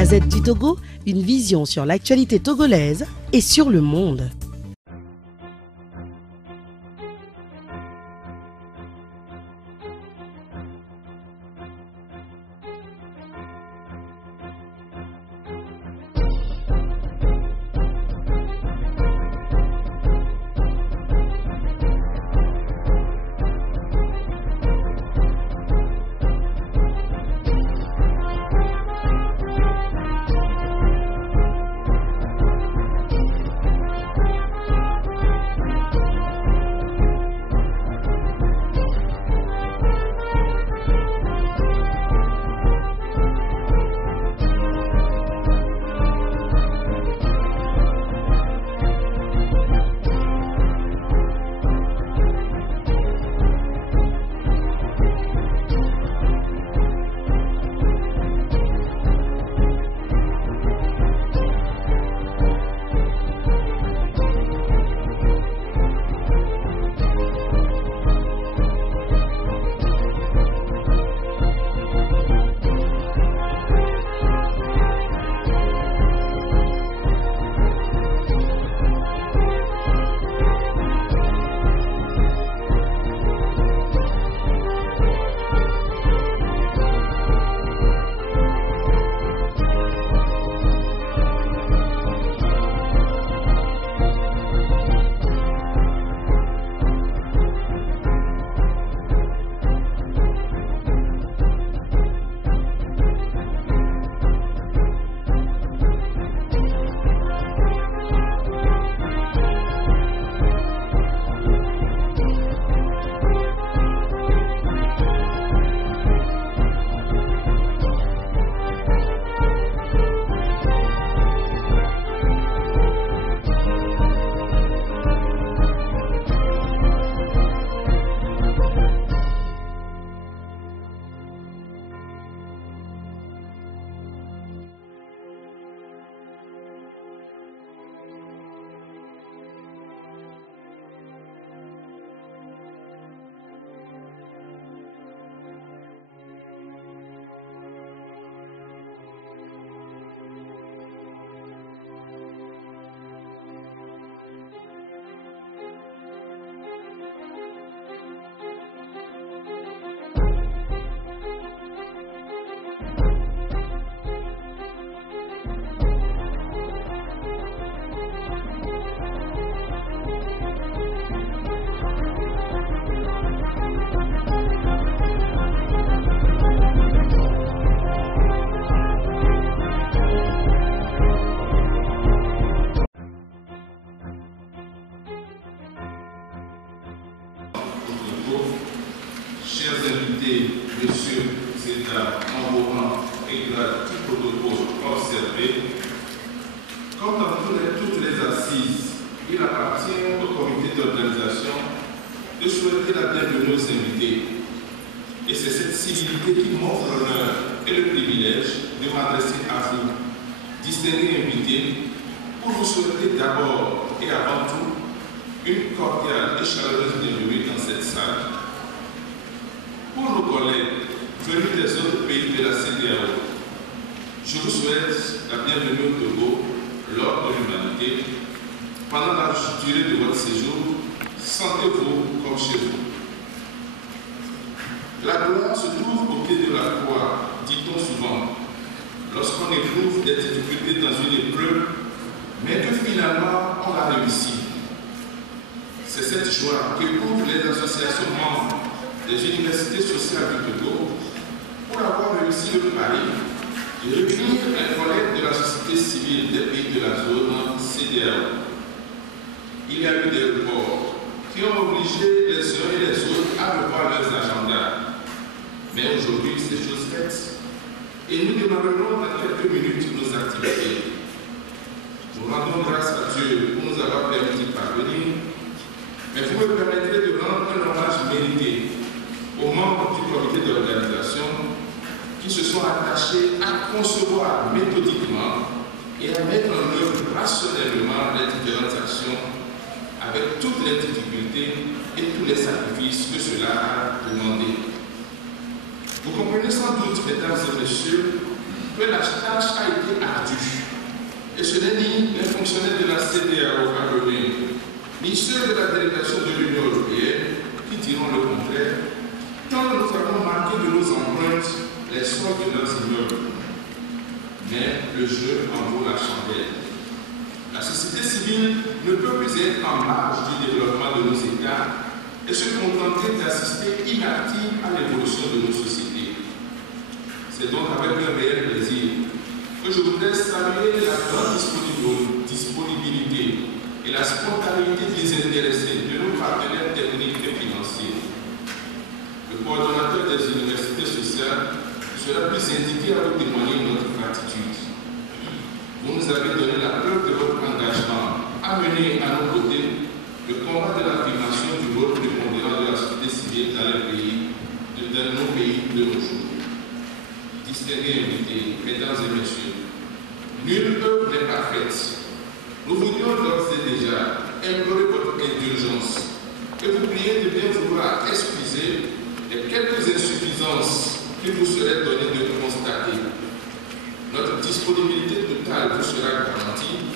Gazette du Togo, une vision sur l'actualité togolaise et sur le monde. Chers invités, Monsieur Zéda, en moment et grade du protocole observé, comme dans toutes les assises, il appartient au comité d'organisation de souhaiter la bienvenue aux invités. Et c'est cette civilité qui m'offre l'honneur et le privilège de m'adresser à vous, distingués invités, pour vous souhaiter d'abord et avant tout une cordiale et chaleureuse bienvenue dans cette salle. Pour nos collègues venus des autres pays de la CEDEAO, je vous souhaite la bienvenue au Togo lors de l'humanité. Pendant la durée de votre séjour, sentez-vous comme chez vous. La gloire se trouve au pied de la croix, dit-on souvent, lorsqu'on éprouve des difficultés dans une épreuve, mais que finalement on a réussi. C'est cette joie qu'éprouvent les associations membres des universités sociales du Togo pour avoir réussi le pari de réunir un collègue de la société civile des pays de la zone CEDEAO. Il y a eu des reports qui ont obligé les uns et les autres à revoir leurs agendas. Mais aujourd'hui, c'est chose faite. Et nous démarrerons dans quelques minutes nos activités. Nous rendons grâce à Dieu pour nous avoir permis d'y parvenir. Mais vous me permettrez de rendre un hommage mérité aux membres du comité d'organisation qui se sont attachés à concevoir méthodiquement et à mettre en œuvre rationnellement les différentes actions avec toutes les difficultés et tous les sacrifices que cela a demandé. Vous comprenez sans doute, mesdames et messieurs, que la tâche a été ardue. Et ce n'est ni les fonctionnaires de la CEDEAO ni ceux de la délégation de l'Union européenne qui diront le contraire, tant nous avons marqué de nos empreintes les sols de leurs immeubles. Mais le jeu en vaut la chandelle. La société civile ne peut plus être en marge du développement de nos États et se contenter d'assister inactive à l'évolution de nos sociétés. C'est donc avec un réel plaisir que je voudrais saluer la grande disponibilité et la spontanéité désintéressée de nos partenaires techniques et financiers. Le coordonnateur des universités sociales sera plus indiqué à vous témoigner notre gratitude. Vous nous avez donné la preuve de votre engagement à mener à nos côtés le combat de l'affirmation du rôle prépondérant de la société civile dans nos pays de nos jours. Distingués invités, mesdames et messieurs, nulle œuvre n'est parfaite. Nous voudrions d'ores et déjà implorer votre indulgence et vous prier de bien vouloir excuser les quelques insuffisances qu'il vous serait donné de constater. Notre disponibilité totale vous sera garantie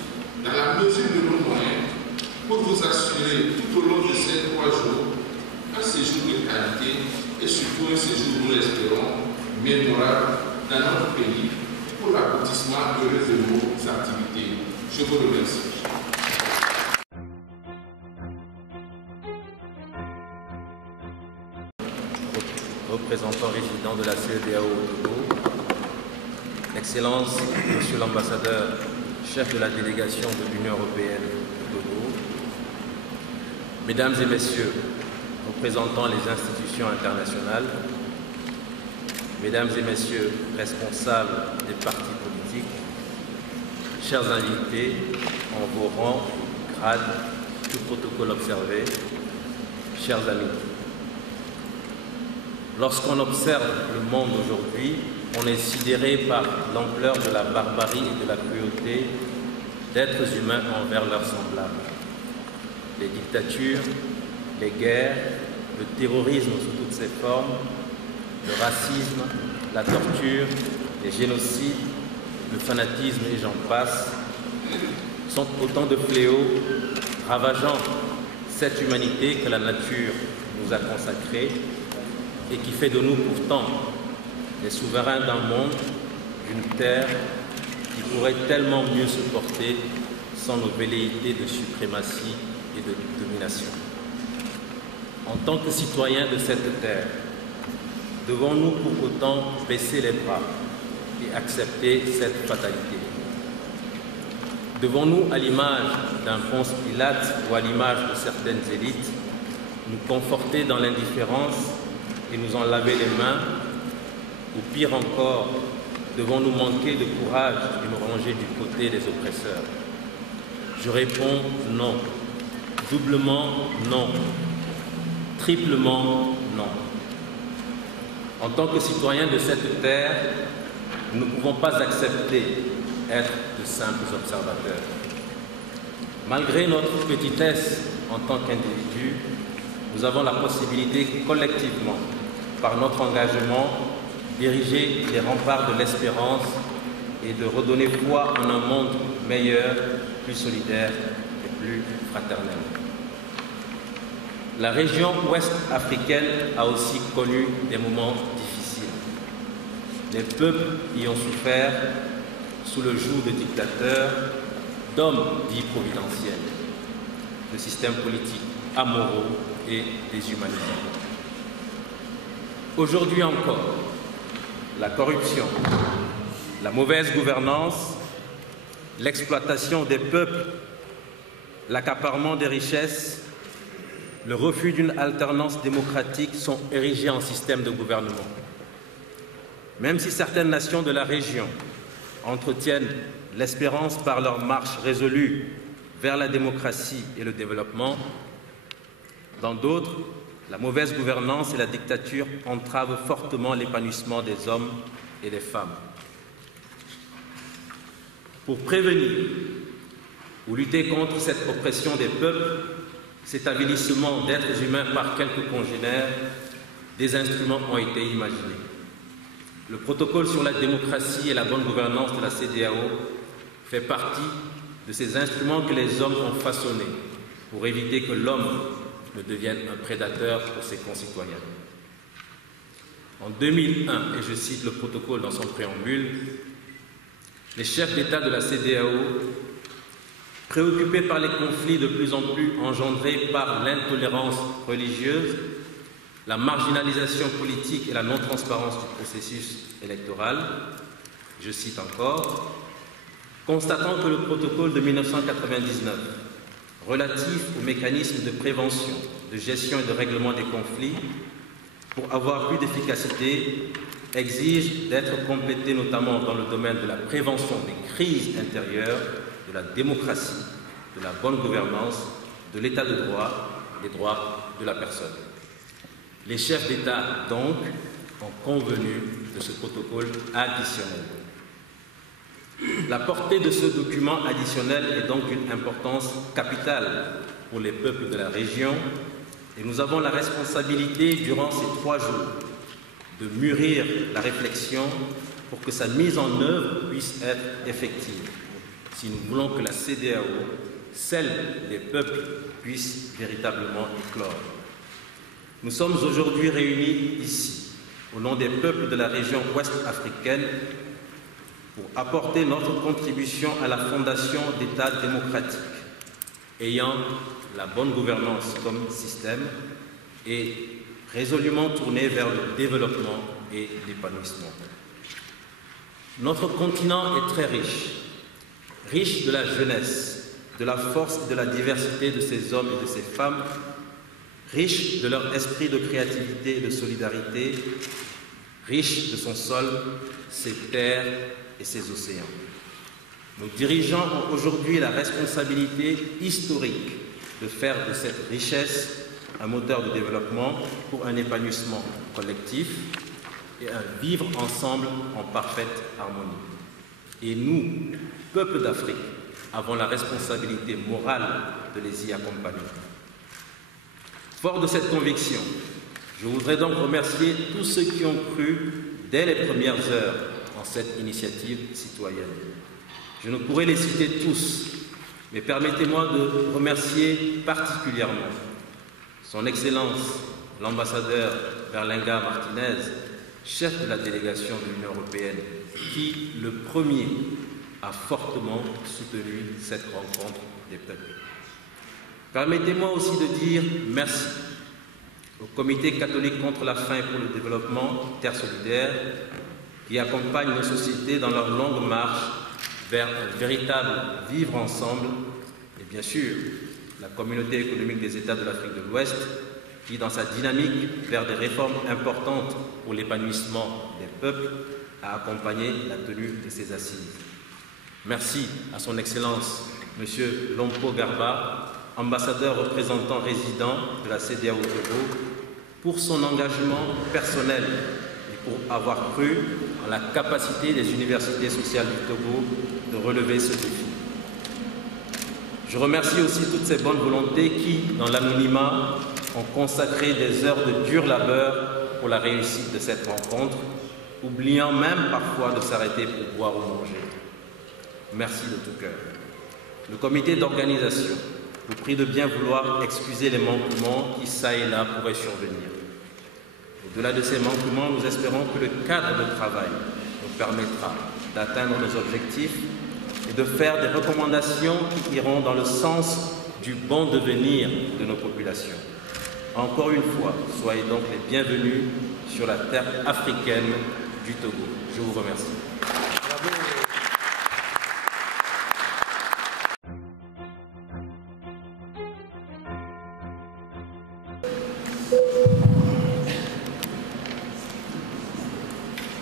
dans la mesure de nos moyens pour vous assurer tout au long de ces 3 jours un séjour de qualité et surtout un séjour, nous l'espérons, mémorable dans notre pays pour l'aboutissement heureux de nos activités. Je vous remercie. Représentant résident de la CEDEAO au Togo, Excellence, Monsieur l'ambassadeur, chef de la délégation de l'Union européenne au Togo, Mesdames et Messieurs, représentants les institutions internationales, Mesdames et Messieurs, responsables des partis politiques, chers invités, en vos rangs, grades, tout protocole observé, chers amis. Lorsqu'on observe le monde aujourd'hui, on est sidéré par l'ampleur de la barbarie et de la cruauté d'êtres humains envers leurs semblables. Les dictatures, les guerres, le terrorisme sous toutes ses formes, le racisme, la torture, les génocides, le fanatisme et j'en passe, sont autant de fléaux ravageant cette humanité que la nature nous a consacrée et qui fait de nous pourtant les souverains d'un monde, d'une terre qui pourrait tellement mieux se porter sans nos velléités de suprématie et de domination. En tant que citoyens de cette terre, devons-nous pour autant baisser les bras et accepter cette fatalité? Devons-nous, à l'image d'un Ponce Pilate ou à l'image de certaines élites, nous conforter dans l'indifférence et nous en laver les mains? Ou pire encore, devons-nous manquer de courage et nous ranger du côté des oppresseurs? Je réponds non. Doublement non. Triplement non. En tant que citoyens de cette terre, nous ne pouvons pas accepter être de simples observateurs. Malgré notre petitesse en tant qu'individus, nous avons la possibilité collectivement, par notre engagement, d'ériger les remparts de l'espérance et de redonner foi en un monde meilleur, plus solidaire et plus fraternel. La région ouest africaine a aussi connu des moments difficiles. Les peuples y ont souffert sous le joug de dictateurs, d'hommes dits providentiels, de systèmes politiques amoraux et déshumanisants. Aujourd'hui encore, la corruption, la mauvaise gouvernance, l'exploitation des peuples, l'accaparement des richesses, le refus d'une alternance démocratique sont érigés en système de gouvernement. Même si certaines nations de la région entretiennent l'espérance par leur marche résolue vers la démocratie et le développement, dans d'autres, la mauvaise gouvernance et la dictature entravent fortement l'épanouissement des hommes et des femmes. Pour prévenir ou lutter contre cette oppression des peuples, cet avilissement d'êtres humains par quelques congénères, des instruments ont été imaginés. Le protocole sur la démocratie et la bonne gouvernance de la CEDEAO fait partie de ces instruments que les hommes ont façonnés pour éviter que l'homme ne devienne un prédateur pour ses concitoyens. En 2001, et je cite le protocole dans son préambule, les chefs d'État de la CEDEAO, préoccupés par les conflits de plus en plus engendrés par l'intolérance religieuse, la marginalisation politique et la non-transparence du processus électoral, je cite encore, constatant que le protocole de 1999, relatif aux mécanismes de prévention, de gestion et de règlement des conflits, pour avoir plus d'efficacité, exige d'être complété notamment dans le domaine de la prévention des crises intérieures, de la démocratie, de la bonne gouvernance, de l'état de droit, des droits de la personne. Les chefs d'État, donc, ont convenu de ce protocole additionnel. La portée de ce document additionnel est donc d'une importance capitale pour les peuples de la région et nous avons la responsabilité, durant ces 3 jours, de mûrir la réflexion pour que sa mise en œuvre puisse être effective, si nous voulons que la CEDEAO, celle des peuples, puisse véritablement éclore. Nous sommes aujourd'hui réunis ici, au nom des peuples de la région ouest africaine, pour apporter notre contribution à la fondation d'États démocratiques, ayant la bonne gouvernance comme système et résolument tournés vers le développement et l'épanouissement. Notre continent est très riche, riche de la jeunesse, de la force et de la diversité de ces hommes et de ces femmes, riche de leur esprit de créativité et de solidarité, riche de son sol, ses terres et ses océans. Nos dirigeants ont aujourd'hui la responsabilité historique de faire de cette richesse un moteur de développement pour un épanouissement collectif et un vivre ensemble en parfaite harmonie. Et nous, peuple d'Afrique, avons la responsabilité morale de les y accompagner. Fort de cette conviction, je voudrais donc remercier tous ceux qui ont cru dès les premières heures en cette initiative citoyenne. Je ne pourrais les citer tous, mais permettez-moi de remercier particulièrement Son Excellence, l'ambassadeur Berlinga Martinez, chef de la délégation de l'Union européenne, qui, le premier, a fortement soutenu cette rencontre des peuples. Permettez-moi aussi de dire merci au Comité catholique contre la faim et pour le développement, Terre solidaire, qui accompagne nos sociétés dans leur longue marche vers un véritable vivre ensemble, et bien sûr, la Communauté économique des États de l'Afrique de l'Ouest, qui, dans sa dynamique vers des réformes importantes pour l'épanouissement des peuples, a accompagné la tenue de ces assises. Merci à son Excellence, M. Lompo Garba, ambassadeur représentant résident de la CEDEAO Togo, pour son engagement personnel et pour avoir cru en la capacité des universités sociales du Togo de relever ce défi. Je remercie aussi toutes ces bonnes volontés qui, dans l'anonymat, ont consacré des heures de dur labeur pour la réussite de cette rencontre, oubliant même parfois de s'arrêter pour boire ou manger. Merci de tout cœur. Le comité d'organisation vous prie de bien vouloir excuser les manquements qui, ça et là, pourraient survenir. Au-delà de ces manquements, nous espérons que le cadre de travail nous permettra d'atteindre nos objectifs et de faire des recommandations qui iront dans le sens du bon devenir de nos populations. Encore une fois, soyez donc les bienvenus sur la terre africaine du Togo. Je vous remercie.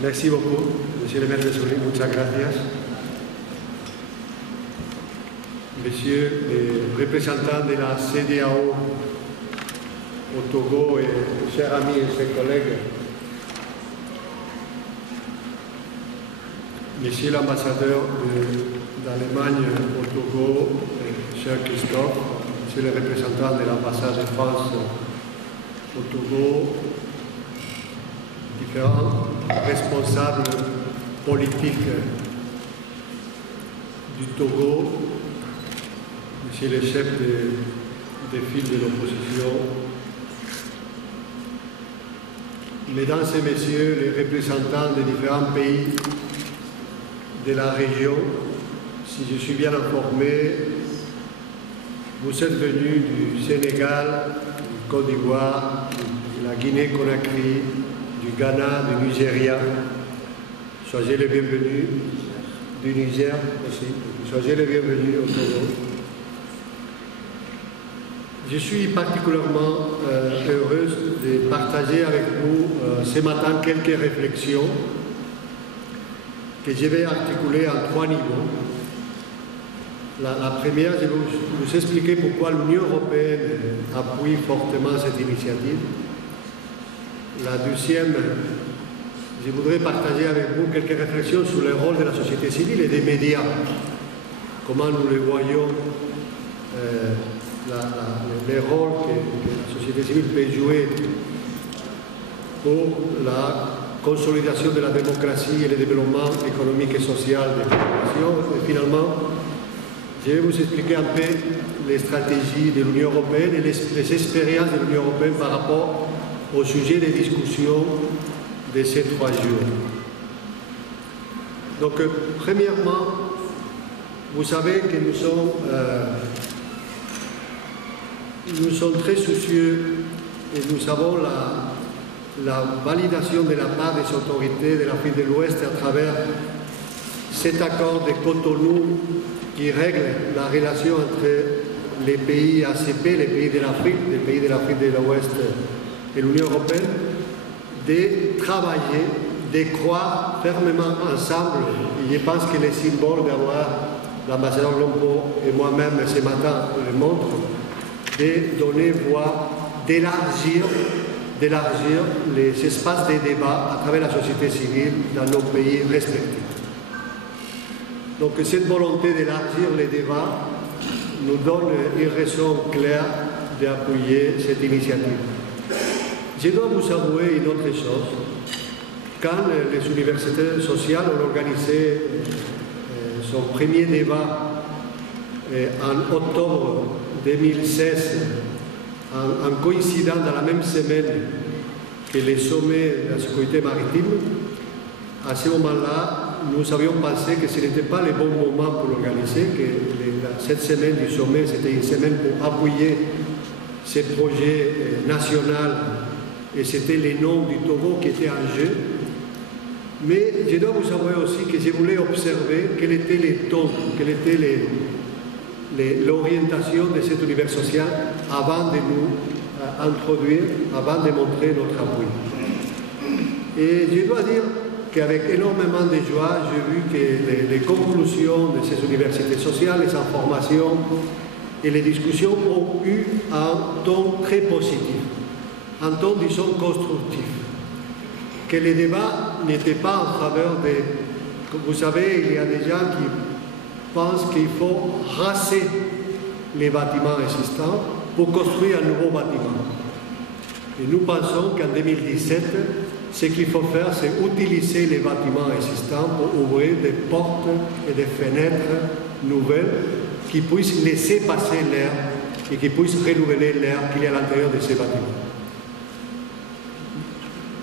Merci beaucoup, Monsieur le maire de Souris, muchas gracias. Monsieur le représentant de la CEDEAO au Togo et chers amis et chers collègues, Monsieur l'ambassadeur d'Allemagne au Togo, cher Christophe, Monsieur le représentant de l'ambassade de France au Togo, différents responsables politiques du Togo, monsieur le chef des files de l'opposition, mesdames et messieurs les représentants des différents pays de la région, si je suis bien informé, vous êtes venus du Sénégal, du Côte d'Ivoire, de la Guinée-Conakry, du Ghana, du Nigeria. Soyez les bienvenus, du Niger aussi. Soyez les bienvenus au Togo. Je suis particulièrement heureuse de partager avec vous ce matin quelques réflexions que je vais articuler en 3 niveaux. La première, je vais vous expliquer pourquoi l'Union européenne appuie fortement cette initiative. La deuxième, je voudrais partager avec vous quelques réflexions sur le rôle de la société civile et des médias. Comment nous les voyons, les rôles que la société civile peut jouer pour la consolidation de la démocratie et le développement économique et social des populations. Et finalement, je vais vous expliquer un peu les stratégies de l'Union européenne et les expériences de l'Union européenne par rapport au sujet des discussions de ces 3 jours. Donc, premièrement, vous savez que nous sommes très soucieux et nous avons la validation de la part des autorités de l'Afrique de l'Ouest à travers cet accord de Cotonou qui règle la relation entre les pays ACP, les pays de l'Afrique de l'Ouest et l'Union européenne, de travailler, de croire fermement ensemble. Et je pense que le symbole d'avoir l'ambassadeur Lombo et moi-même ce matin le montre, de donner voix, d'élargir les espaces de débat à travers la société civile dans nos pays respectifs. Donc cette volonté d'élargir les débats nous donne une raison claire d'appuyer cette initiative. Je dois vous avouer une autre chose. Quand les universités sociales ont organisé son premier débat en octobre 2016, en coïncidant dans la même semaine que les sommets de la sécurité maritime, à ce moment-là, nous avions pensé que ce n'était pas le bon moment pour l'organiser, que cette semaine du sommet, c'était une semaine pour appuyer ce projet national et c'était le nom du Togo qui était en jeu. Mais je dois vous avouer aussi que je voulais observer quel était le ton, quelle était l'orientation de cet univers social avant de nous introduire, avant de montrer notre appui. Et je dois dire qu'avec énormément de joie, j'ai vu que les conclusions de ces universités sociales, les informations et les discussions ont eu un ton très positif, un ton, disons, constructif. Que les débats n'étaient pas en faveur de... Vous savez, il y a des gens qui pensent qu'il faut raser les bâtiments existants pour construire un nouveau bâtiment. Et nous pensons qu'en 2017, ce qu'il faut faire, c'est utiliser les bâtiments existants pour ouvrir des portes et des fenêtres nouvelles qui puissent laisser passer l'air et qui puissent renouveler l'air qu'il y a à l'intérieur de ces bâtiments.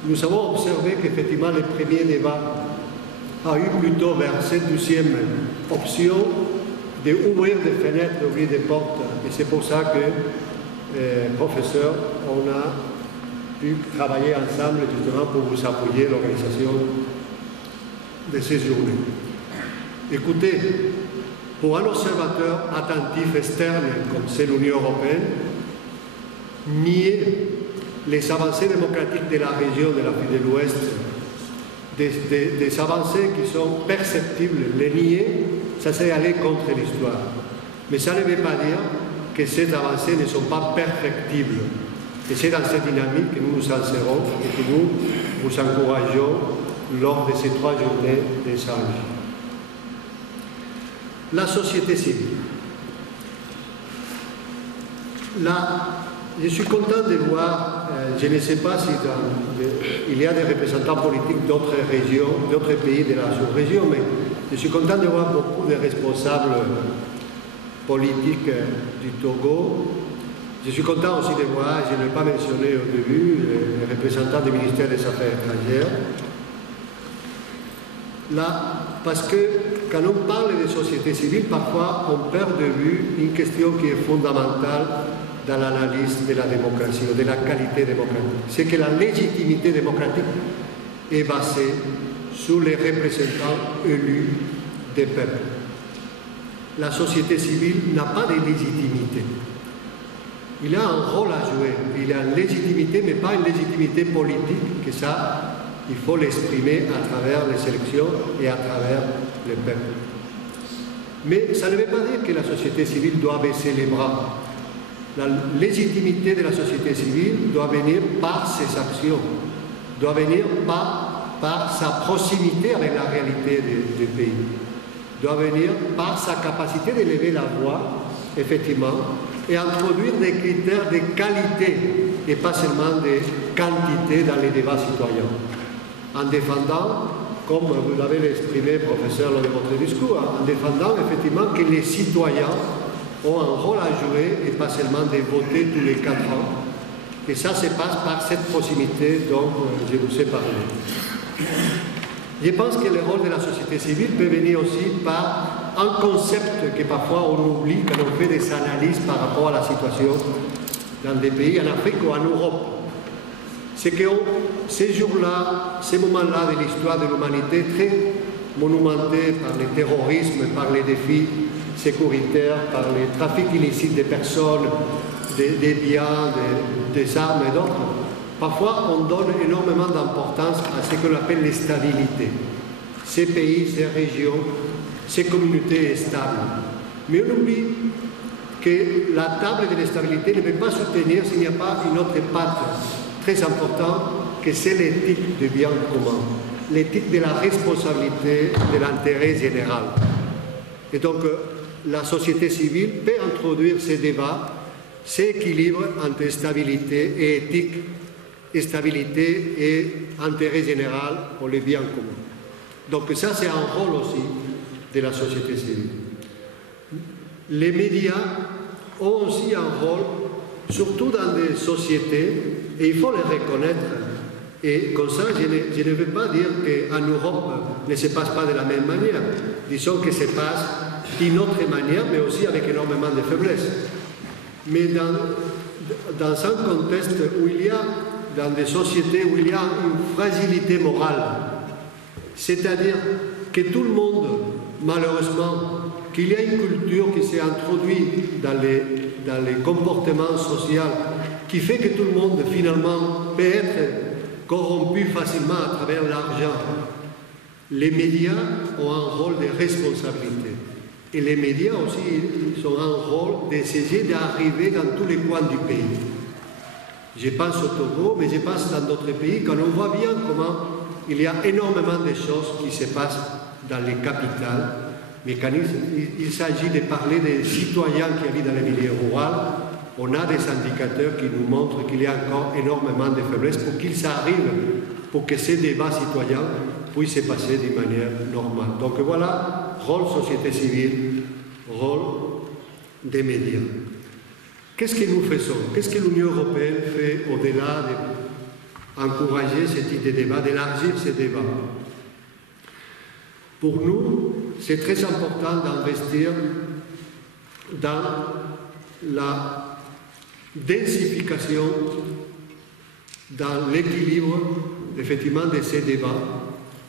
Nous avons observé qu'effectivement, le premier débat a eu plutôt vers cette deuxième option d'ouvrir des fenêtres, d'ouvrir des portes. Et c'est pour ça que, professeur, on a pu travailler ensemble justement pour vous appuyer l'organisation de ces journées. Écoutez, pour un observateur attentif externe comme c'est l'Union européenne, nier les avancées démocratiques de la région de l'Afrique de l'Ouest, des avancées qui sont perceptibles, les nier, ça c'est aller contre l'histoire. Mais ça ne veut pas dire que ces avancées ne sont pas perfectibles. Et c'est dans cette dynamique que nous nous insérons et que nous vous encourageons lors de ces 3 journées d'échange. La société civile. Là, je suis content de voir je ne sais pas si il y a des représentants politiques d'autres régions, d'autres pays de la sous-région, mais je suis content de voir beaucoup de responsables politiques du Togo. Je suis content aussi de voir, je ne l'ai pas mentionné au début, les représentants du ministère des Affaires étrangères. Là, parce que quand on parle de société civile, parfois on perd de vue une question qui est fondamentale dans l'analyse de la démocratie, de la qualité démocratique. C'est que la légitimité démocratique est basée sur les représentants élus des peuples. La société civile n'a pas de légitimité. Il a un rôle à jouer. Il a une légitimité, mais pas une légitimité politique, que ça, il faut l'exprimer à travers les élections et à travers le peuple. Mais ça ne veut pas dire que la société civile doit baisser les bras. La légitimité de la société civile doit venir par ses actions, doit venir par sa proximité avec la réalité du pays, doit venir par sa capacité d'élever la voix, effectivement, et introduire des critères de qualité et pas seulement de quantité dans les débats citoyens. En défendant, comme vous l'avez exprimé, professeur, lors de votre discours, en défendant effectivement que les citoyens ont un rôle à jouer et pas seulement de voter tous les 4 ans. Et ça se passe par cette proximité dont je vous ai parlé. Je pense que le rôle de la société civile peut venir aussi par un concept que parfois on oublie quand on fait des analyses par rapport à la situation dans des pays en Afrique ou en Europe. C'est que ces jours-là, ces moments-là de l'histoire de l'humanité, très monumentés par le terrorisme, par les défis sécuritaires, par les trafics illicites des personnes, des biens, des armes et d'autres, parfois on donne énormément d'importance à ce qu'on appelle les stabilités. Ces pays, ces régions, ces communautés stables. Mais on oublie que la table de la stabilité ne peut pas soutenir s'il n'y a pas une autre patte très importante, que c'est l'éthique du bien commun, l'éthique de la responsabilité de l'intérêt général. Et donc, la société civile peut introduire ces débats, ces équilibres entre stabilité et éthique, et stabilité et intérêt général pour le bien commun. Donc ça, c'est un rôle aussi de la société civile. Les médias ont aussi un rôle, surtout dans des sociétés, et il faut les reconnaître. Et comme ça, je ne veux pas dire qu'en Europe ne se passe pas de la même manière. Disons que se passe d'une autre manière, mais aussi avec énormément de faiblesses. Mais dans un contexte où il y a, dans des sociétés où il y a une fragilité morale, c'est-à-dire que tout le monde, malheureusement, qu'il y a une culture qui s'est introduite dans les comportements sociaux, qui fait que tout le monde, finalement, peut être corrompu facilement à travers l'argent. Les médias ont un rôle de responsabilité. Et les médias aussi, ils ont un rôle d'essayer d'arriver dans tous les coins du pays. Je pense au Togo, mais je pense dans d'autres pays, quand on voit bien comment il y a énormément de choses qui se passent dans les capitales, mais quand il s'agit de parler des citoyens qui habitent dans les milieux ruraux, on a des indicateurs qui nous montrent qu'il y a encore énormément de faiblesses pour qu'ils arrivent, pour que ces débats citoyens puissent se passer d'une manière normale. Donc voilà, rôle société civile, rôle des médias. Qu'est-ce que nous faisons? Qu'est-ce que l'Union européenne fait au-delà d'encourager ce type de débat, d'élargir ces débats? Pour nous, c'est très important d'investir dans la densification, dans l'équilibre, effectivement, de ces débats,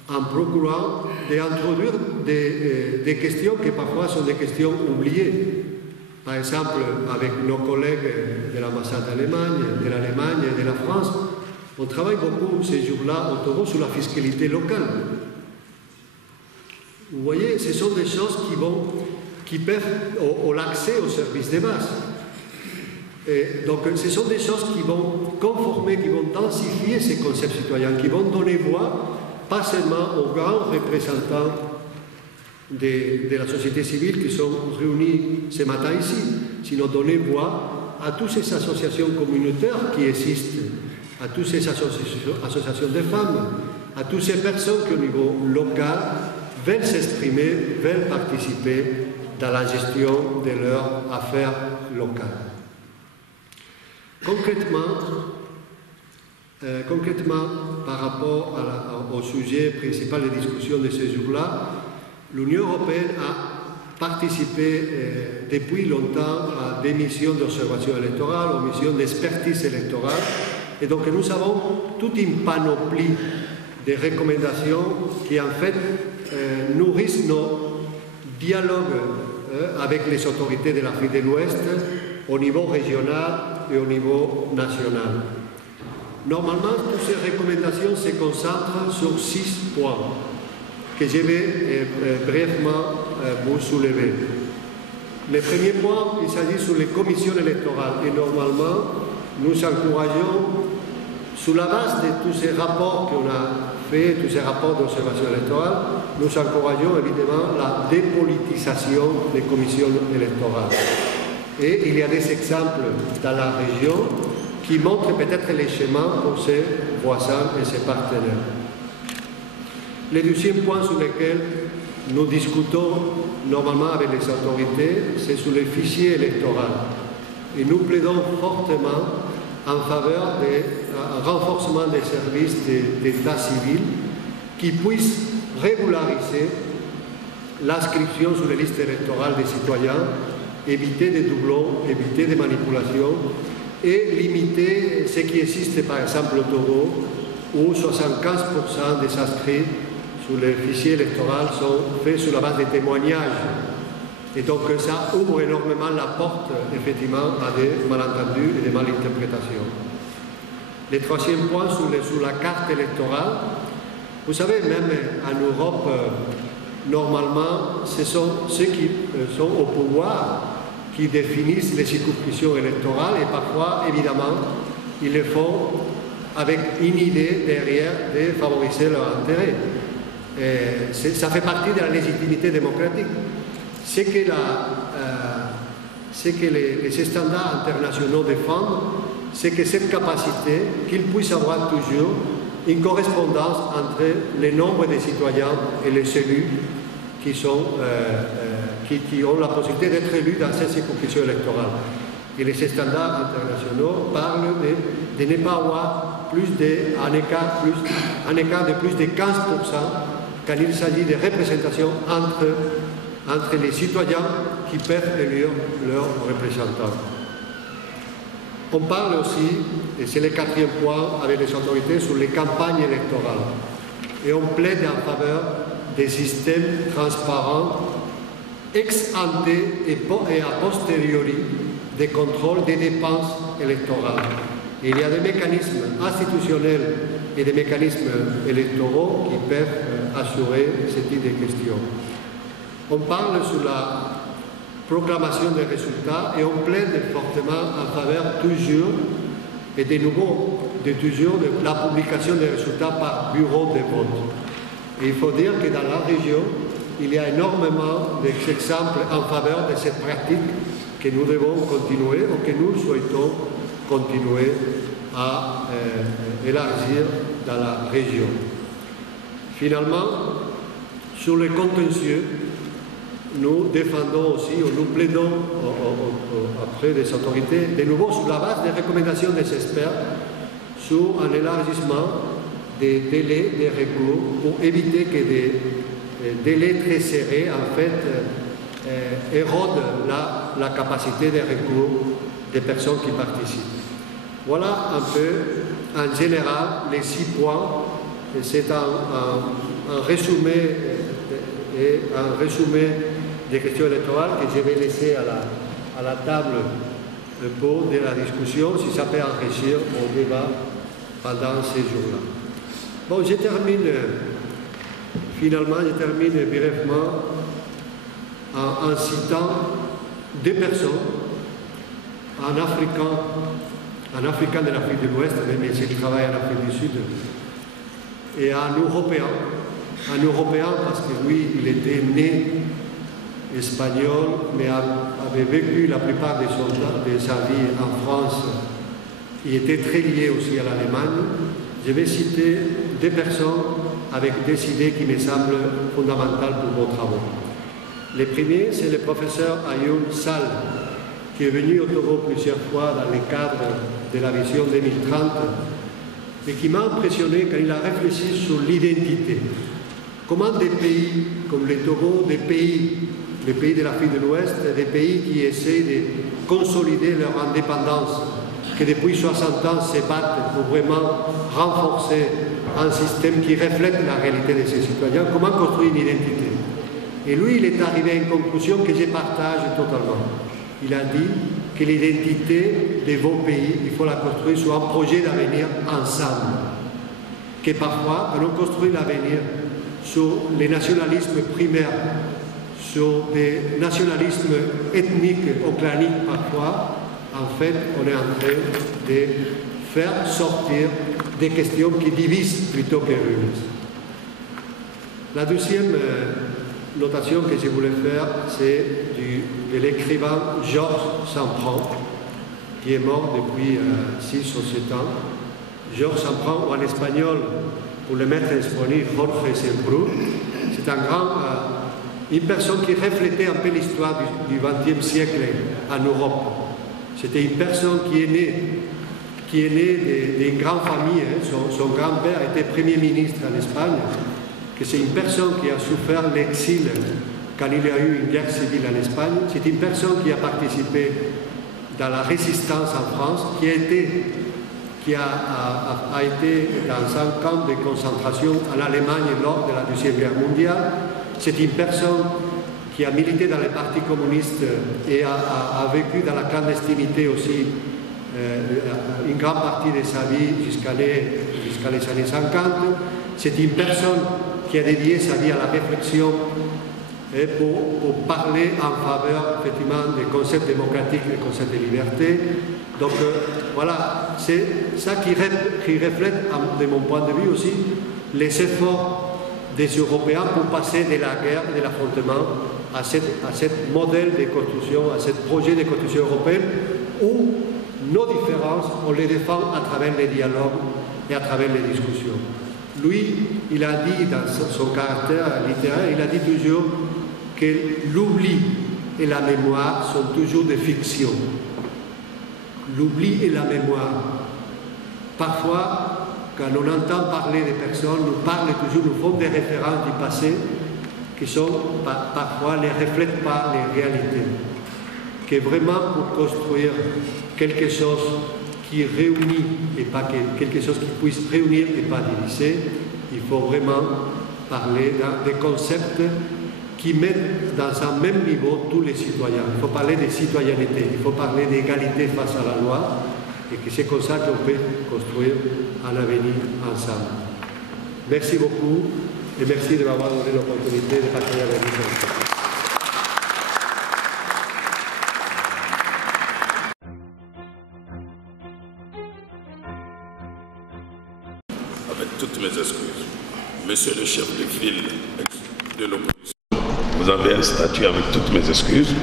en procurant d'introduire des questions qui parfois sont des questions oubliées. Par exemple, avec nos collègues de l'ambassade d'Allemagne, de l'Allemagne et de la France, on travaille beaucoup ces jours-là au Togo sur la fiscalité locale. Vous voyez, ce sont des choses qui peuvent, ou l'accès aux services de base. Et donc, ce sont des choses qui vont conformer, qui vont densifier ces concepts citoyens, qui vont donner voix, pas seulement aux grands représentants de la société civile qui sont réunis ce matin ici, sinon donner voix à toutes ces associations communautaires qui existent à toutes ces associations de femmes, à toutes ces personnes qui au niveau local veulent s'exprimer, veulent participer dans la gestion de leurs affaires locales. Concrètement, par rapport au sujet principal de discussion de ce jour-là, l'Union européenne a participé depuis longtemps à des missions d'observation électorale, aux missions d'expertise électorale, et donc nous avons toute une panoplie de recommandations qui en fait nourrissent nos dialogues avec les autorités de l'Afrique de l'Ouest au niveau régional et au niveau national. Normalement, toutes ces recommandations se concentrent sur 6 points que je vais brièvement vous soulever. Le premier point, il s'agit sur les commissions électorales. Et normalement, nous encourageons, sur la base de tous ces rapports qu'on a fait, tous ces rapports d'observation électorale, nous encourageons évidemment la dépolitisation des commissions électorales. Et il y a des exemples dans la région qui montrent peut-être les chemins pour ses voisins et ses partenaires. Le deuxième point sur lequel nous discutons normalement avec les autorités, c'est sur les fichiers électoraux. Et nous plaidons fortement en faveur d'un renforcement des services d'état civil qui puissent régulariser l'inscription sur les listes électorales des citoyens, éviter des doublons, éviter des manipulations et limiter ce qui existe par exemple au Togo où 75% des inscrits sur les fichiers électoraux sont faits sur la base des témoignages. Et donc ça ouvre énormément la porte effectivement à des malentendus et des malinterprétations. Le troisième point sur la carte électorale, vous savez, même en Europe, normalement, ce sont ceux qui sont au pouvoir qui définissent les circonscriptions électorales et parfois, évidemment, ils le font avec une idée derrière de favoriser leur intérêt. Ça fait partie de la légitimité démocratique. C'est que les standards internationaux défendent, c'est que cette capacité, qu'ils puissent avoir toujours une correspondance entre le nombre de citoyens et les élus qui ont la possibilité d'être élus dans cette circonscription électorale. Et les standards internationaux parlent de ne pas avoir un écart de plus de 15% quand il s'agit de représentation entre les citoyens qui peuvent élire leurs représentants. On parle aussi, et c'est le quatrième point avec les autorités, sur les campagnes électorales. Et on plaide en faveur des systèmes transparents ex ante et a posteriori des contrôles des dépenses électorales. Et il y a des mécanismes institutionnels et des mécanismes électoraux qui peuvent assurer ce type de questions. On parle sur la proclamation des résultats et on plaide fortement en faveur toujours et de nouveau de la publication des résultats par bureau de vote. Et il faut dire que dans la région, il y a énormément d'exemples en faveur de cette pratique que nous devons continuer ou que nous souhaitons continuer à élargir dans la région. Finalement, sur les contentieux, nous défendons aussi, ou nous plaidons auprès des autorités, de nouveau sur la base des recommandations des experts, sur un élargissement des délais de recours pour éviter que des délais très serrés, en fait, érodent la capacité de recours des personnes qui participent. Voilà un peu, en général, les 6 points. C'est un résumé des questions électorales que je vais laisser à la table pour de la discussion, si ça peut enrichir mon débat pendant ces jours-là. Bon, je termine brièvement en citant deux personnes, un Africain de l'Afrique de l'Ouest, même s'il travaille en Afrique du Sud, et un Européen parce que lui, il était né espagnol, mais avait vécu la plupart de sa vie en France il était très lié aussi à l'Allemagne. Je vais citer deux personnes avec des idées qui me semblent fondamentales pour vos travaux. Le premier, c'est le professeur Ayoun Sall, qui est venu au Togo plusieurs fois dans le cadre de la vision 2030 et qui m'a impressionné quand il a réfléchi sur l'identité. Comment des pays comme le Togo, les pays de l'Afrique de l'Ouest, des pays qui essaient de consolider leur indépendance, qui depuis 60 ans se battent pour vraiment renforcer un système qui reflète la réalité de ses citoyens, comment construire une identité. Et lui, il est arrivé à une conclusion que je partage totalement. Il a dit que l'identité de vos pays, il faut la construire sur un projet d'avenir ensemble. Que parfois, quand on construit l'avenir sur les nationalismes primaires, sur des nationalismes ethniques ou claniques parfois, en fait, on est en train de faire sortir des questions qui divisent plutôt que réunissent. La deuxième notation que je voulais faire, c'est de l'écrivain Georges Sampran, qui est mort depuis 6 ou 7 ans. Georges Sampran, ou en espagnol, pour le mettre disponible, Jorge Semprún, c'est une personne qui reflétait un peu l'histoire du XXe siècle en Europe. C'était une personne qui est née d'une grande famille. Son grand-père était Premier ministre en Espagne. C'est une personne qui a souffert l'exil quand il y a eu une guerre civile en Espagne. C'est une personne qui a participé dans la résistance en France, qui a été dans un camp de concentration en Allemagne lors de la Deuxième Guerre mondiale. C'est une personne qui a milité dans les partis communistes et a vécu dans la clandestinité aussi une grande partie de sa vie jusqu'à les années 50. C'est une personne qui a dédié sa vie à la réflexion pour parler en faveur effectivement des concepts démocratiques, des concepts de liberté. Donc voilà, c'est ça qui reflète, de mon point de vue aussi, les efforts des Européens pour passer de la guerre et de l'affrontement à ce modèle de construction, à ce projet de construction européenne où nos différences, on les défend à travers les dialogues et à travers les discussions. Lui, il a dit dans son caractère littéraire, il a dit toujours que l'oubli et la mémoire sont toujours des fictions. L'oubli et la mémoire. Parfois, quand on entend parler des personnes, nous font des références du passé qui sont parfois ne reflètent pas les réalités. Que vraiment pour construire quelque chose qui réunit et pas quelque chose qui puisse réunir et pas diviser, il faut vraiment parler des concepts qui mettent dans un même niveau tous les citoyens. Il faut parler de citoyenneté, il faut parler d'égalité face à la loi, et que c'est comme ça qu'on peut construire un avenir ensemble. Merci beaucoup et merci de m'avoir donné l'opportunité de partager avec vous. Avec toutes mes excuses, Monsieur le chef de file de l'opposition, vous avez un statut avec toutes mes excuses.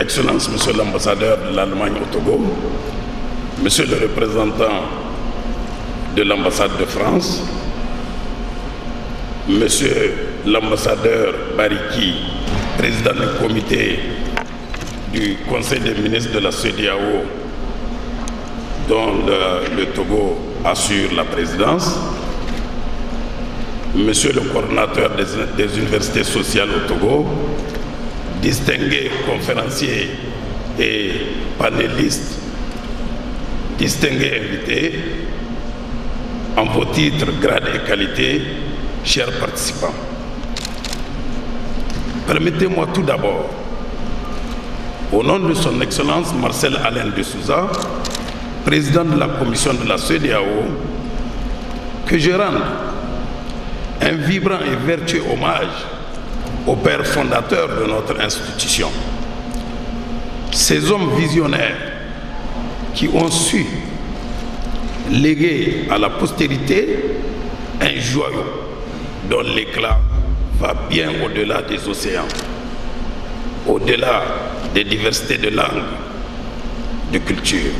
Excellence, Monsieur l'ambassadeur de l'Allemagne au Togo, Monsieur le représentant de l'ambassade de France, Monsieur l'ambassadeur Bariki, président du comité du Conseil des ministres de la CEDEAO, dont le Togo assure la présidence, Monsieur le coordonnateur des universités sociales au Togo, distingués conférenciers et panélistes, distingués invités, en vos titres, grades et qualités, chers participants. Permettez-moi tout d'abord, au nom de son Excellence Marcel Alain de Souza, président de la commission de la CEDEAO, que je rende un vibrant et vertueux hommage aux pères fondateurs de notre institution. Ces hommes visionnaires qui ont su léguer à la postérité un joyau dont l'éclat va bien au-delà des océans, au-delà des diversités de langues, de cultures.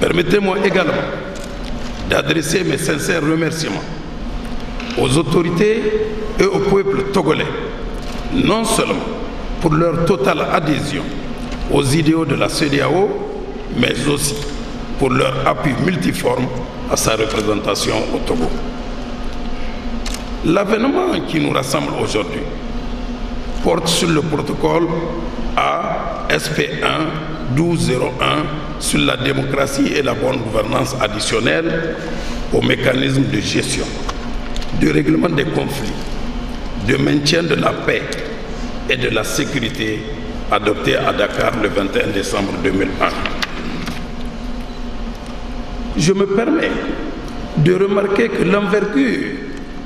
Permettez-moi également d'adresser mes sincères remerciements aux autorités et au peuple togolais, non seulement pour leur totale adhésion aux idéaux de la CEDEAO, mais aussi pour leur appui multiforme à sa représentation au Togo. L'avènement qui nous rassemble aujourd'hui porte sur le protocole ASP1 1201 sur la démocratie et la bonne gouvernance additionnelle au mécanisme de gestion, de règlement des conflits, de maintien de la paix et de la sécurité adopté à Dakar le 21 décembre 2001. Je me permets de remarquer que l'envergure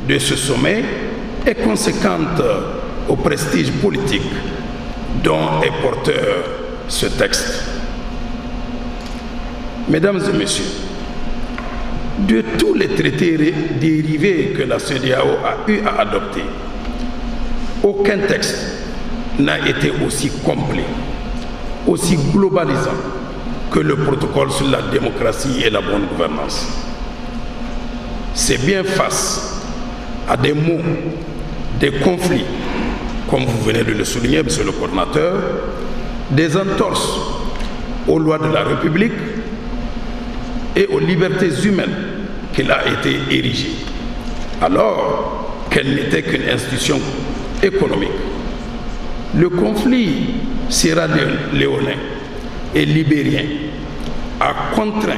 de ce sommet est conséquente au prestige politique dont est porteur ce texte. Mesdames et messieurs, de tous les traités dérivés que la CEDEAO a eu à adopter, aucun texte n'a été aussi complet, aussi globalisant que le protocole sur la démocratie et la bonne gouvernance. C'est bien face à des maux, des conflits, comme vous venez de le souligner, monsieur le coordinateur, des entorses aux lois de la République et aux libertés humaines qu'il a été érigé, alors qu'elle n'était qu'une institution économique. Le conflit sierra-léonais et libérien a contraint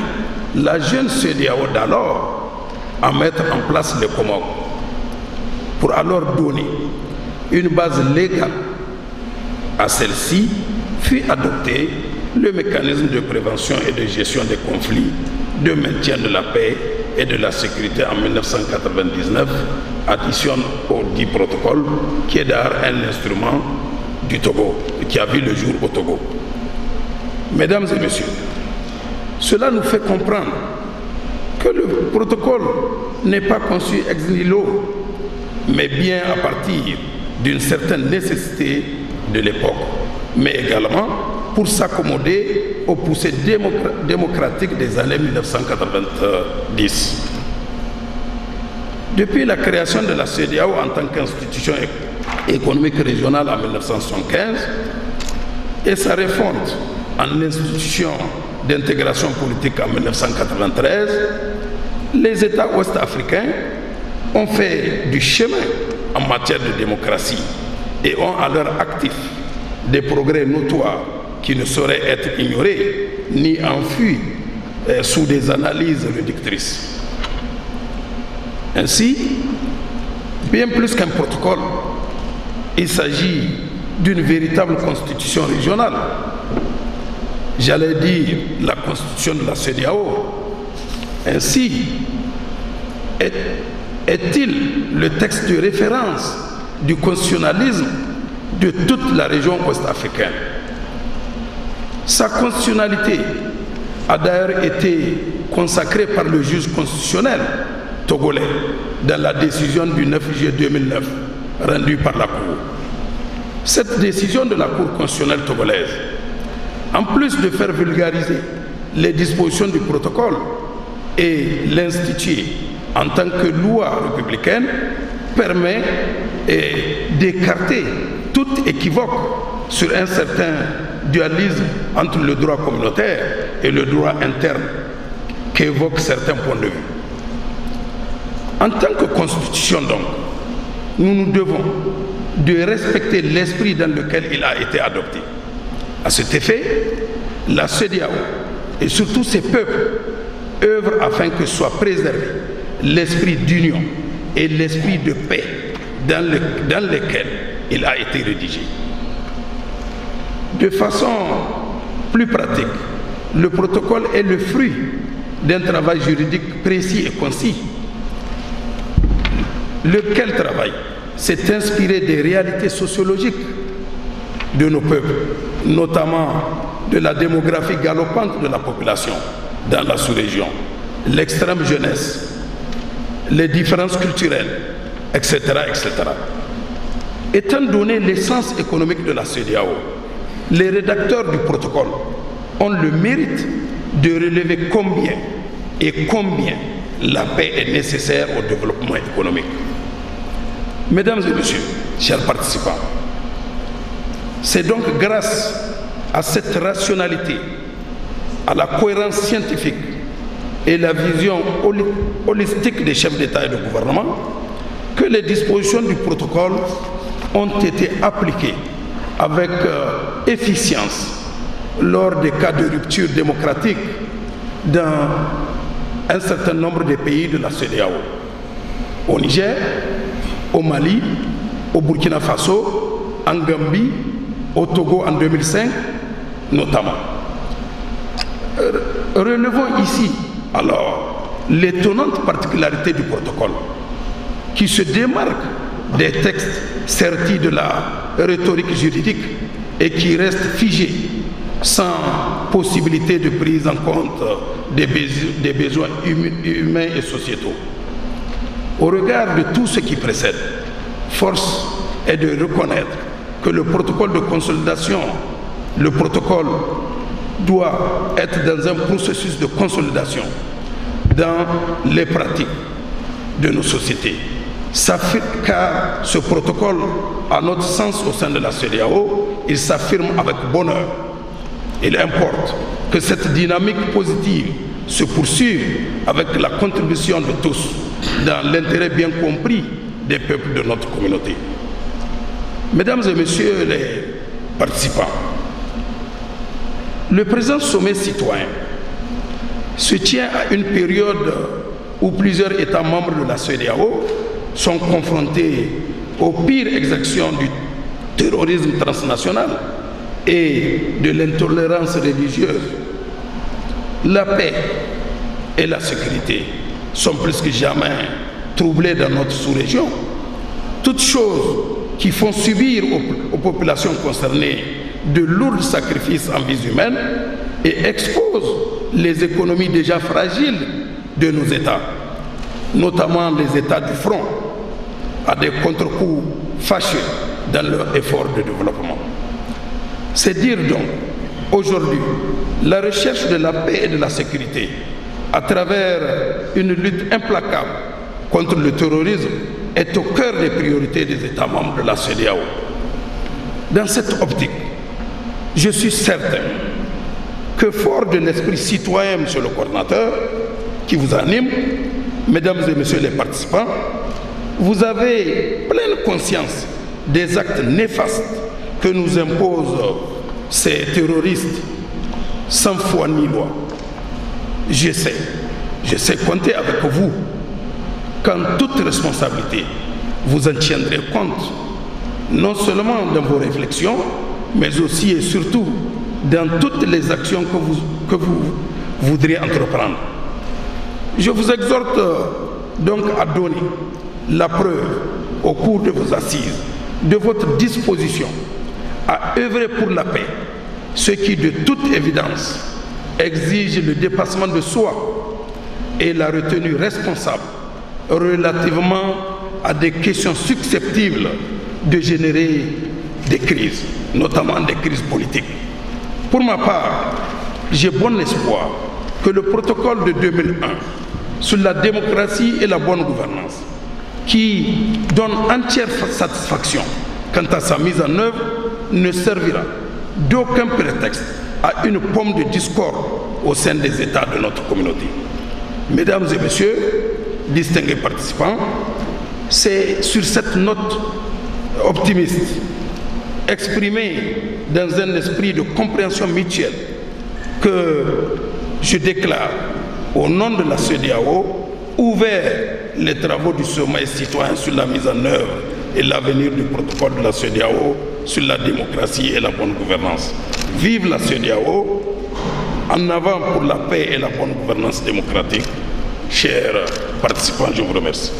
la jeune CEDEAO d'alors à mettre en place les Comores pour alors donner une base légale à celle-ci, fut adopté le mécanisme de prévention et de gestion des conflits, de maintien de la paix et de la sécurité en 1999, additionne au dit protocole, qui est d'ailleurs un instrument du Togo, qui a vu le jour au Togo. Mesdames et messieurs, cela nous fait comprendre que le protocole n'est pas conçu ex nihilo, mais bien à partir d'une certaine nécessité de l'époque, mais également pour s'accommoder aux poussées démocratiques des années 1990. Depuis la création de la CEDEAO en tant qu'institution économique régionale en 1975 et sa refonte en institution d'intégration politique en 1993, les États ouest-africains ont fait du chemin en matière de démocratie et ont à leur actif des progrès notoires qui ne sauraient être ignorés ni enfuis sous des analyses réductrices. Ainsi, bien plus qu'un protocole, il s'agit d'une véritable constitution régionale. J'allais dire la constitution de la CEDEAO. Ainsi, est-il le texte de référence du constitutionnalisme de toute la région ouest-africaine. Sa constitutionnalité a d'ailleurs été consacrée par le juge constitutionnel togolais dans la décision du 9 juillet 2009 rendue par la Cour. Cette décision de la Cour constitutionnelle togolaise, en plus de faire vulgariser les dispositions du protocole et l'instituer en tant que loi républicaine, permet d'écarter toute équivoque sur un certain dualisme entre le droit communautaire et le droit interne qu'évoquent certains points de vue. En tant que constitution donc, nous nous devons de respecter l'esprit dans lequel il a été adopté. À cet effet, la CEDEAO et surtout ses peuples œuvrent afin que soit préservé l'esprit d'union et l'esprit de paix dans lequel il a été rédigé. De façon plus pratique, le protocole est le fruit d'un travail juridique précis et concis. Lequel travail s'est inspiré des réalités sociologiques de nos peuples, notamment de la démographie galopante de la population dans la sous-région, l'extrême jeunesse, les différences culturelles, etc., etc. Étant donné l'essence économique de la CEDEAO, les rédacteurs du protocole ont le mérite de relever combien la paix est nécessaire au développement économique. Mesdames et messieurs, chers participants, c'est donc grâce à cette rationalité, à la cohérence scientifique et la vision holistique des chefs d'État et de gouvernement que les dispositions du protocole ont été appliquées avec efficience lors des cas de rupture démocratique dans un certain nombre de pays de la CEDEAO. Au Niger, au Mali, au Burkina Faso, en Gambie, au Togo en 2005 notamment. Relevons ici alors l'étonnante particularité du protocole qui se démarque des textes sertis de la rhétorique juridique et qui reste figé sans possibilité de prise en compte des besoins humains et sociétaux. Au regard de tout ce qui précède, force est de reconnaître que le protocole de consolidation, le protocole doit être dans un processus de consolidation dans les pratiques de nos sociétés. Car ce protocole, à notre sens au sein de la CEDEAO, il s'affirme avec bonheur. Il importe que cette dynamique positive se poursuive avec la contribution de tous, dans l'intérêt bien compris des peuples de notre communauté. Mesdames et messieurs les participants, le présent sommet citoyen se tient à une période où plusieurs États membres de la CEDEAO sont confrontés aux pires exactions du terrorisme transnational et de l'intolérance religieuse. La paix et la sécurité sont plus que jamais troublées dans notre sous-région. Toutes choses qui font subir aux populations concernées de lourds sacrifices en vies humaines et exposent les économies déjà fragiles de nos États, notamment les États du front, à des contre-coups fâcheux dans leur effort de développement. C'est dire donc, aujourd'hui, la recherche de la paix et de la sécurité à travers une lutte implacable contre le terrorisme est au cœur des priorités des États membres de la CEDEAO. Dans cette optique, je suis certain que fort de l'esprit citoyen, monsieur le coordinateur, qui vous anime, mesdames et messieurs les participants, vous avez pleine conscience des actes néfastes que nous imposent ces terroristes sans foi ni loi. Je sais compter avec vous qu'en toute responsabilité, vous en tiendrez compte, non seulement dans vos réflexions, mais aussi et surtout dans toutes les actions que vous voudriez entreprendre. Je vous exhorte donc à donner la preuve au cours de vos assises de votre disposition à œuvrer pour la paix, ce qui de toute évidence exige le dépassement de soi et la retenue responsable relativement à des questions susceptibles de générer des crises, notamment des crises politiques. Pour ma part, j'ai bon espoir que le protocole de 2001 sur la démocratie et la bonne gouvernance, qui donne entière satisfaction quant à sa mise en œuvre, ne servira d'aucun prétexte à une pomme de discorde au sein des États de notre communauté. Mesdames et messieurs, distingués participants, c'est sur cette note optimiste, exprimée dans un esprit de compréhension mutuelle, que je déclare au nom de la CEDEAO ouvert les travaux du sommet citoyen sur la mise en œuvre et l'avenir du protocole de la CEDEAO sur la démocratie et la bonne gouvernance. Vive la CEDEAO, en avant pour la paix et la bonne gouvernance démocratique. Chers participants, je vous remercie.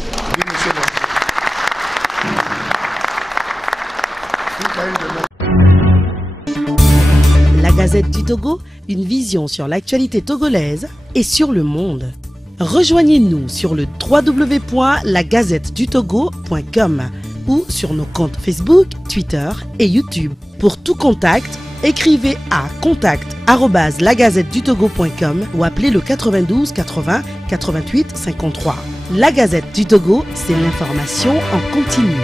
La Gazette du Togo, une vision sur l'actualité togolaise et sur le monde. Rejoignez-nous sur le www.lagazettedutogo.com ou sur nos comptes Facebook, Twitter et YouTube. Pour tout contact, Écrivez à contact@lagazettedutogo.com ou appelez le 92 80 88 53. La Gazette du Togo, c'est l'information en continu.